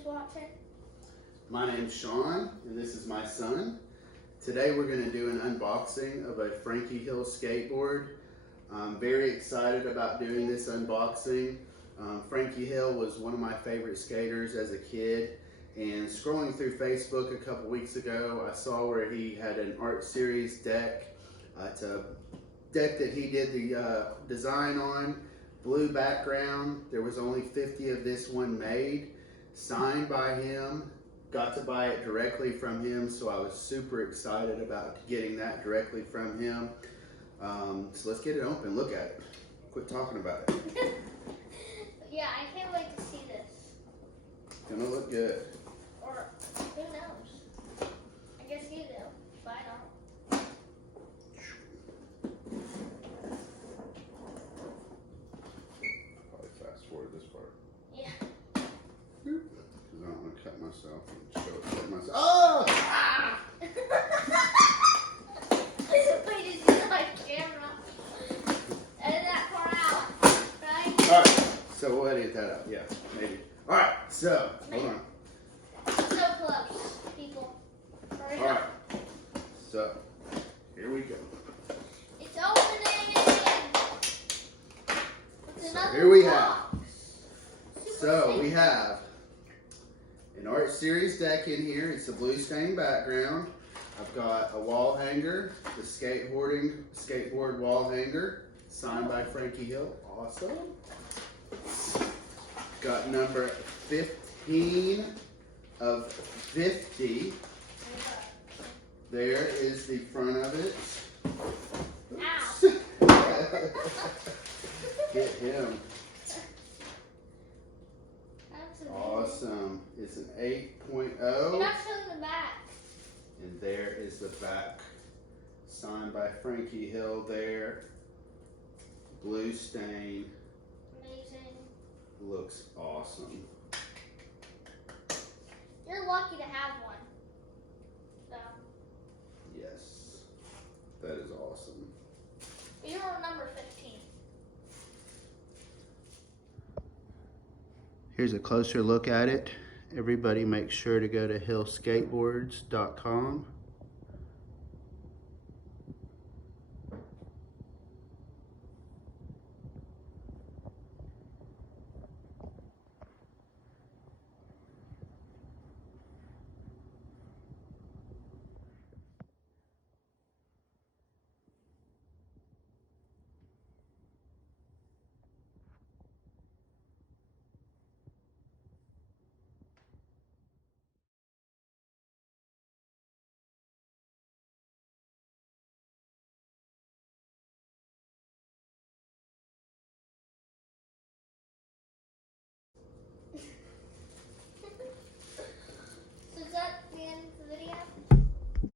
just watching? My name's Sean, and this is my son. Today we're going to do an unboxing of a Frankie Hill skateboard. I'm very excited about doing this unboxing. Frankie Hill was one of my favorite skaters as a kid, and scrolling through Facebook a couple weeks ago, I saw where he had an art series deck. It's a deck that he did the design on, blue background. There was only 50 of this one made, signed by him. Got to buy it directly from him, so I was super excited about getting that directly from him. So let's get it open, look at it. Quit talking about it. Yeah, I can't wait to see this. It's gonna look good. Or, who knows? I guess you do, but I don't. Probably fast forward this part. Yeah. Because I don't want to cut myself and show it to myself. Oh! Ah! Wait, is this my camera? Edit that part out, right? Alright, so we'll edit that out. Yeah, maybe. Alright, so, hold on. So close, people. Hurry up. Alright, so, here we go. It's opening! It's So another here we box. have. So we have an art series deck in here. It's a blue stained background. I've got a wall hanger, the skateboard wall hanger, signed by Frankie Hill. Awesome. Got number 15 of 50. There is the front of it. Ow. Get him. That's amazing. Awesome. It's an 8.0. You're not showing the back. And there is the back, signed by Frankie Hill there. Blue stain. Amazing. Looks awesome. You're lucky to have one. So, Yes. That is awesome. you're number 15. Here's a closer look at it. Everybody make sure to go to hillskateboards.com